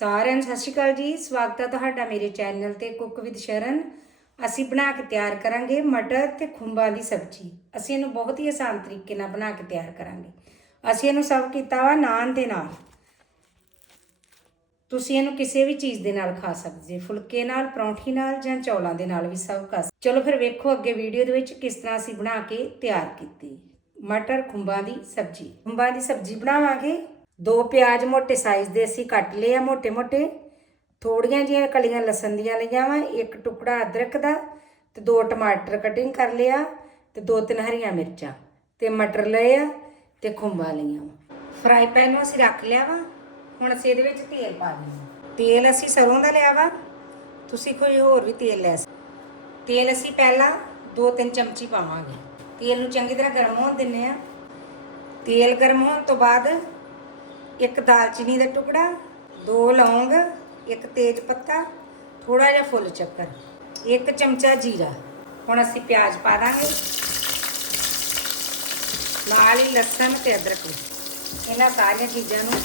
ਸਾਰਿਆਂ ਨੂੰ ਸਤਿ ਸ਼੍ਰੀ ਅਕਾਲ ਜੀ। ਸਵਾਗਤ ਹੈ ਤੁਹਾਡਾ ਮੇਰੇ ਚੈਨਲ ਤੇ ਕੁੱਕ ਵਿਦ ਸ਼ਰਨ। ਅਸੀਂ ਬਣਾ ਕੇ ਤਿਆਰ ਕਰਾਂਗੇ ਮਟਰ ਤੇ ਖੁੰਬਾਂ ਦੀ ਸਬਜ਼ੀ। ਅਸੀਂ ਇਹਨੂੰ ਬਹੁਤ ਹੀ ਆਸਾਨ ਤਰੀਕੇ ਨਾਲ ਬਣਾ ਕੇ ਤਿਆਰ ਕਰਾਂਗੇ। ਅਸੀਂ ਇਹਨੂੰ ਸਰਵ ਕੀਤਾ ਵਾ ਨਾਨ ਦੇ ਨਾਲ। ਤੁਸੀਂ ਇਹਨੂੰ ਕਿਸੇ ਵੀ ਚੀਜ਼ ਦੇ ਨਾਲ ਖਾ ਸਕਦੇ ਜੇ। ਫੁਲਕੇ ਨਾਲ, ਪਰੌਂਠੀ ਨਾਲ ਜਾਂ ਚੌਲਾਂ ਦੇ ਨਾਲ ਵੀ ਸਰਵ ਖਾ ਸਕਦੇ। ਚਲੋ ਫਿਰ ਵੇਖੋ ਅੱਗੇ ਵੀਡੀਓ ਦੇ ਵਿੱਚ ਕਿਸ ਤਰ੍ਹਾਂ ਅਸੀਂ ਬਣਾ ਕੇ ਤਿਆਰ ਕੀਤੀ। ਮਟਰ, ਖੁੰਬਾਂ ਦੀ ਸਬਜ਼ੀ। ਖੁੰਬਾਂ ਦੀ ਸਬਜ਼ੀ ਬਣਾਵਾਂਗੇ। ਦੋ ਪਿਆਜ਼ ਮੋਟੇ ਸਾਈਜ਼ ਦੇ ਅਸੀਂ ਕੱਟ ਲਏ ਆ ਮੋਟੇ ਮੋਟੇ। ਥੋੜੀਆਂ ਜਿਹੀਆਂ ਕਲੀਆਂ ਲਸਣ ਦੀਆਂ ਲਈਆਂ ਵਾ, ਇੱਕ ਟੁਕੜਾ ਅਦਰਕ ਦਾ ਤੇ ਦੋ ਟਮਾਟਰ ਕਟਿੰਗ ਕਰ ਲਿਆ ਤੇ ਦੋ ਤਿੰਨ ਹਰੀਆਂ ਮਿਰਚਾਂ ਤੇ ਮਟਰ ਲਏ ਆ ਤੇ ਖੁੰਬਾ ਲਈਆਂ ਵਾ। ਫਰਾਈ ਪੈਨ ਨੂੰ ਅਸੀਂ ਰੱਖ ਲਿਆ ਵਾ, ਹੁਣ ਅਸੀਂ ਇਹਦੇ ਵਿੱਚ ਤੇਲ ਪਾ ਦਿੰਦੇ ਤੇਲ ਅਸੀਂ ਸਰੋਂ ਦਾ ਲਿਆ ਵਾ, ਤੁਸੀਂ ਕੋਈ ਹੋਰ ਵੀ ਤੇਲ ਲੈ ਸਕਦੇ ਤੇਲ ਅਸੀਂ ਪਹਿਲਾਂ ਦੋ ਤਿੰਨ ਚਮਚੀ ਪਾਵਾਂਗੇ। ਤੇਲ ਨੂੰ ਚੰਗੀ ਤਰ੍ਹਾਂ ਗਰਮ ਹੋਣ ਦਿੰਨੇ ਆ ਤੇਲ ਗਰਮ ਹੋਣ ਤੋਂ ਬਾਅਦ ਇੱਕ ਦਾਲਚੀਨੀ ਦਾ ਟੁਕੜਾ, ਦੋ ਲੌਂਗ, ਇੱਕ ਤੇਜ ਪੱਤਾ ਥੋੜਾ ਜਿਹਾ ਫੁੱਲ ਚੱਕਰ, ਇੱਕ ਚਮਚਾ ਜੀਰਾ। ਹੁਣ ਅਸੀਂ ਪਿਆਜ਼ ਪਾ ਦਾਂਗੇ। ਨਾਲ ਹੀ ਲਸਣ ਤੇ ਅਦਰਕ। ਇਹਨਾਂ ਸਾਰੀਆਂ ਚੀਜ਼ਾਂ ਨੂੰ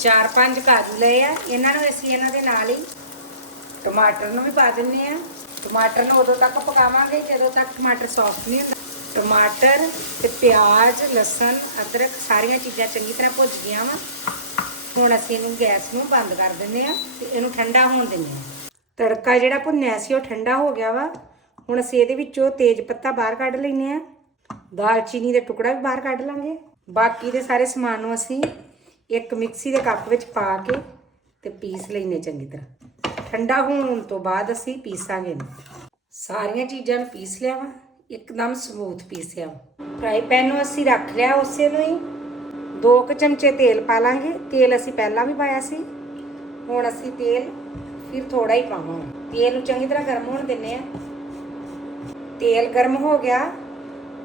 ਚਾਰ ਪੰਜ ਕਾਜੂ ਲਏ ਆ। ਇਹਨਾਂ ਨੂੰ ਅਸੀਂ ਇਹਨਾਂ ਦੇ ਨਾਲ ਹੀ ਟਮਾਟਰ ਨੂੰ ਵੀ ਪਾ ਦਿੰਨੇ ਆ। ਟਮਾਟਰ ਨੂੰ ਉਦੋਂ ਤੱਕ ਪਕਾਵਾਂਗੇ, ਜਦੋਂ ਤੱਕ ਟਮਾਟਰ ਸੌਫਟ ਨਹੀਂ ਹੁੰਦਾ। ਟਮਾਟਰ ਤੇ ਪਿਆਜ਼, ਲਸਣ, ਅਦਰਕ ਸਾਰੀਆਂ ਚੀਜ਼ਾਂ ਚੰਗੀ ਤਰ੍ਹਾਂ ਭੁੱਜ ਗਈਆਂ ਵਾ। ਹੁਣ ਅਸੀਂ ਇਹਨੂੰ ਗੈਸ ਨੂੰ ਬੰਦ ਕਰ ਦਿੰਦੇ ਆ ਤੇ ਇਹਨੂੰ ਠੰਡਾ ਹੋਣ ਦਿੰਦੇ ਆ ਤੜਕਾ ਜਿਹੜਾ ਭੁੰਨਿਆ ਸੀ ਉਹ ਠੰਡਾ ਹੋ ਗਿਆ ਵਾ। ਹੁਣ ਅਸੀਂ ਇਹਦੇ ਵਿੱਚੋਂ ਤੇਜ ਪੱਤਾ ਬਾਹਰ ਕੱਢ ਲੈਨੇ ਆ ਦਾਲਚੀਨੀ ਦਾ ਟੁਕੜਾ ਵੀ ਬਾਹਰ ਕੱਢ ਲਾਂਗੇ। ਬਾਕੀ ਦੇ ਸਾਰੇ ਸਮਾਨ ਨੂੰ ਅਸੀਂ ਇੱਕ ਮਿਕਸੀ ਦੇ ਕੱਪ ਵਿੱਚ ਪਾ ਕੇ ਤੇ ਪੀਸ ਲੈਨੇ ਚੰਗੀ ਤਰ੍ਹਾਂ। ਠੰਡਾ ਹੋਣ ਤੋਂ ਬਾਅਦ ਅਸੀਂ ਪੀਸਾਂਗੇ ਸਾਰੀਆਂ ਚੀਜ਼ਾਂ ਨੂੰ ਪੀਸ ਲਿਆ ਵਾ। ਇੱਕਦਮ ਸਮੂਥ ਪੀਸਿਆ। ਫਰਾਈ ਪੈਨ ਨੂੰ ਅਸੀਂ ਰੱਖ ਲਿਆ ਉਸੇ ਨੂੰ ਹੀ। ਦੋ ਕੁ ਚਮਚੇ ਤੇਲ ਪਾ ਲਾਂਗੇ। ਤੇਲ ਅਸੀਂ ਪਹਿਲਾਂ ਵੀ ਪਾਇਆ ਸੀ। ਹੁਣ ਅਸੀਂ ਤੇਲ ਫਿਰ ਥੋੜਾ ਹੀ ਪਾਵਾਂਗੇ ਤੇਲ ਨੂੰ ਚੰਗੀ ਤਰ੍ਹਾਂ ਗਰਮ ਹੋਣ ਦਿੰਨੇ ਆ ਤੇਲ ਗਰਮ ਹੋ ਗਿਆ।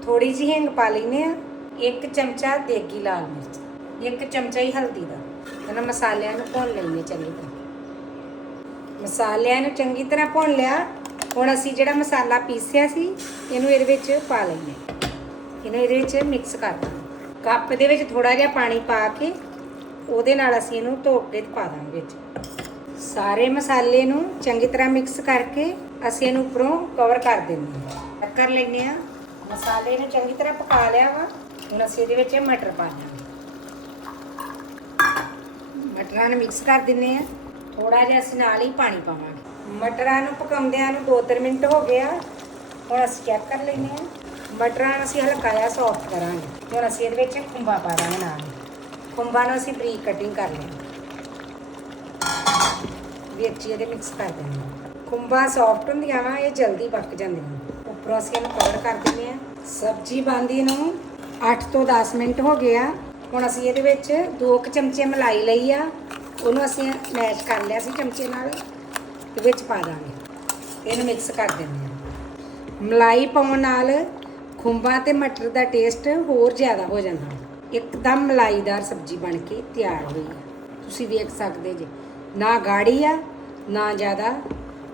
ਥੋੜੀ ਜਿਹੀ ਹਿੰਗ ਪਾ ਲੈਨੇ ਆ ਇੱਕ ਚਮਚਾ ਦੇਗੀ ਲਾਲ ਮਿਰਚ। ਇੱਕ ਚਮਚਾ ਹੀ ਹਲਦੀ ਦਾ। ਇਹਨਾਂ ਮਸਾਲਿਆਂ ਨੂੰ ਭੁੰਨ ਲੈਣੇ ਚੰਗੀ ਤਰ੍ਹਾਂ। ਮਸਾਲਿਆਂ ਨੂੰ ਚੰਗੀ ਤਰ੍ਹਾਂ ਭੁੰਨ ਲਿਆ। ਹੁਣ ਅਸੀਂ ਜਿਹੜਾ ਮਸਾਲਾ ਪੀਸਿਆ ਸੀ, ਇਹਨੂੰ ਇਹਦੇ ਵਿੱਚ ਪਾ ਲੈਣੇ ਇਹਨੂੰ ਇਹਦੇ ਵਿੱਚ ਮਿਕਸ ਕਰ ਦਾਂਗੇ। ਕੱਪ ਦੇ ਵਿੱਚ ਥੋੜਾ ਜਿਹਾ ਪਾਣੀ ਪਾ ਕੇ ਉਹਦੇ ਨਾਲ ਅਸੀਂ ਇਹਨੂੰ ਧੋ ਕੇ ਪਾ ਦਾਂਗੇ ਵਿੱਚ। ਸਾਰੇ ਮਸਾਲੇ ਨੂੰ ਚੰਗੀ ਤਰ੍ਹਾਂ ਮਿਕਸ ਕਰਕੇ ਅਸੀਂ ਇਹਨੂੰ ਉੱਪਰੋਂ ਕਵਰ ਕਰ ਦਿੰਦੇ ਹਾਂ। ਕਰ ਲੈਂਦੇ ਆ ਮਸਾਲੇ ਨੂੰ ਚੰਗੀ ਤਰ੍ਹਾਂ ਪਕਾ ਲਿਆ ਵਾ। ਹੁਣ ਅਸੀਂ ਇਹਦੇ ਵਿੱਚ ਮਟਰ ਪਾ ਦਾਂਗੇ। ਮਟਰਾਂ ਨੂੰ ਮਿਕਸ ਕਰ ਦਿੰਨੇ ਆ ਥੋੜਾ ਜਿਹਾ ਅਸੀਂ ਨਾਲ ਹੀ ਪਾਣੀ ਪਾਵਾਂਗੇ। ਮਟਰਾਂ ਨੂੰ ਪਕਾਉਂਦਿਆਂ ਨੂੰ 2-3 ਮਿੰਟ ਹੋ ਗਏ ਆ। ਹੁਣ ਅਸੀਂ ਚੈੱਕ ਕਰ ਲੈਨੇ ਆ ਮਟਰਾਂ ਨੂੰ ਅਸੀਂ ਹਲਕਾ ਜਿਹਾ ਸੌਫਟ ਕਰਾਂਗੇ। ਹੁਣ ਅਸੀਂ ਇਹਦੇ ਵਿੱਚ ਖੁੰਬਾ ਪਾ ਦਾਂਗੇ ਨਾਲ ਹੀ। ਖੁੰਬਾਂ ਨੂੰ ਅਸੀਂ ਬਰੀਕ ਕਟਿੰਗ ਕਰ ਲੈਣੀ ਵਿੱਚ ਹੀ ਇਹਦੇ ਮਿਕਸ ਕਰ ਦੇਣੀ ਖੁੰਬਾਂ ਸੌਫਟ ਹੁੰਦੀਆਂ ਵਾ, ਇਹ ਜਲਦੀ ਪੱਕ ਜਾਂਦੀਆਂ ਉੱਪਰੋਂ ਅਸੀਂ ਇਹਨੂੰ ਕਵਰ ਕਰ ਦਿੰਦੇ ਆ ਸਬਜ਼ੀ ਬਣਦੀ ਨੂੰ 8 ਤੋਂ 10 ਮਿੰਟ ਹੋ ਗਏ ਆ। ਹੁਣ ਅਸੀਂ ਇਹਦੇ ਵਿੱਚ 2 ਕੁ ਚਮਚੇ ਮਲਾਈ ਲਈ ਆ। ਉਹਨੂੰ ਅਸੀਂ ਮੈਸ਼ ਕਰ ਲਿਆ ਸੀ ਚਮਚੇ ਨਾਲ ਤੇ ਵਿੱਚ ਪਾ ਦਾਂਗੇ। ਇਹਨੂੰ ਮਿਕਸ ਕਰ ਦਿੰਦੇ ਹਾਂ। ਮਲਾਈ ਪਾਉਣ ਨਾਲ ਖੁੰਬਾਂ ਤੇ ਮਟਰ ਦਾ ਟੇਸਟ ਹੋਰ ਜ਼ਿਆਦਾ ਹੋ ਜਾਂਦਾ। ਇੱਕਦਮ ਮਲਾਈਦਾਰ ਸਬਜ਼ੀ ਬਣ ਕੇ ਤਿਆਰ ਹੋਈ ਆ ਤੁਸੀਂ ਵੇਖ ਸਕਦੇ ਜੇ, ਨਾ ਗਾੜੀ ਆ, ਨਾ ਜ਼ਿਆਦਾ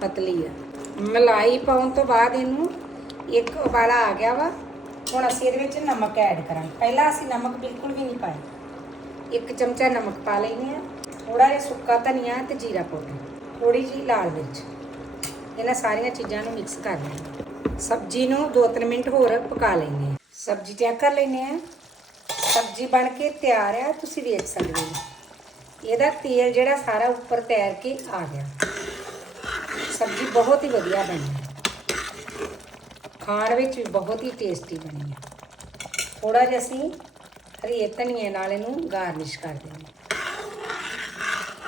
ਪਤਲੀ ਆ। ਮਲਾਈ ਪਾਉਣ ਤੋਂ ਬਾਅਦ ਇਹਨੂੰ ਇੱਕ ਉਬਾਲਾ ਆ ਗਿਆ ਵਾ। ਹੁਣ ਅਸੀਂ ਇਹਦੇ ਵਿੱਚ ਨਮਕ ਐਡ ਕਰਾਂਗੇ। ਪਹਿਲਾਂ ਅਸੀਂ ਨਮਕ ਬਿਲਕੁਲ ਵੀ ਨਹੀਂ ਪਾਇਆ। ਇੱਕ ਚਮਚਾ ਨਮਕ ਪਾ ਲੈਨੇ ਆ ਥੋੜਾ ਜਿਹਾ ਸੁੱਕਾ ਧਨੀਆ ਤੇ ਜੀਰਾ ਪਾਊਡਰ ਥੋੜੀ ਜਿਹੀ ਲਾਲ ਮਿਰਚ। ਇਹਨਾਂ ਸਾਰੀਆਂ ਚੀਜ਼ਾਂ ਨੂੰ ਮਿਕਸ ਕਰ ਲੈਣਾ। ਸਬਜ਼ੀ ਨੂੰ 2-3 ਮਿੰਟ ਹੋਰ ਪਕਾ ਲੈਨੇ ਆ ਸਬਜ਼ੀ ਚੈੱਕ ਕਰ ਲੈਨੇ ਆ ਸਬਜ਼ੀ ਬਣ ਕੇ ਤਿਆਰ ਆ, ਤੁਸੀਂ ਵੇਖ ਸਕਦੇ ਹੋ। ਇਹਦਾ ਤੇਲ ਜਿਹੜਾ ਸਾਰਾ ਉੱਪਰ ਤੈਰ ਕੇ ਆ ਗਿਆ। ਸਬਜ਼ੀ ਬਹੁਤ ਹੀ ਵਧੀਆ ਬਣੀ ਖਾਣ ਵਿੱਚ ਵੀ ਬਹੁਤ ਹੀ ਟੇਸਟੀ ਬਣੀ ਹੈ। ਥੋੜਾ ਜਿਹਾ ਅਸੀਂ ਹਰੀਏ ਧਨੀਏ ਨਾਲ ਇਹਨੂੰ ਗਾਰਨਿਸ਼ ਕਰ ਦਿੰਦੇ ਹਾਂ।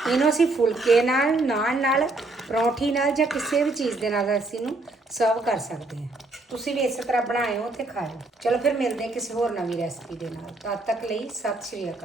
ਇਹਨੂੰ ਅਸੀਂ ਫੁਲਕੇ ਨਾਲ, ਨਾਨ ਨਾਲ, ਪਰੌਂਠੀ ਨਾਲ ਜਾਂ ਕਿਸੇ ਵੀ ਚੀਜ਼ ਦੇ ਨਾਲ ਅਸੀਂ ਇਹਨੂੰ ਸਰਵ ਕਰ ਸਕਦੇ ਹਾਂ। ਤੁਸੀਂ ਵੀ ਇਸੇ ਤਰ੍ਹਾਂ ਬਣਾਇਓ ਤੇ ਖਾਓ ਚਲੋ ਫਿਰ ਮਿਲਦੇ ਹਾਂ ਕਿਸੇ ਹੋਰ ਨਵੀਂ ਰੈਸਪੀ ਦੇ ਨਾਲ। ਤਦ ਤੱਕ ਲਈ ਸਤਿ ਸ਼੍ਰੀ ਅਕਾਲ।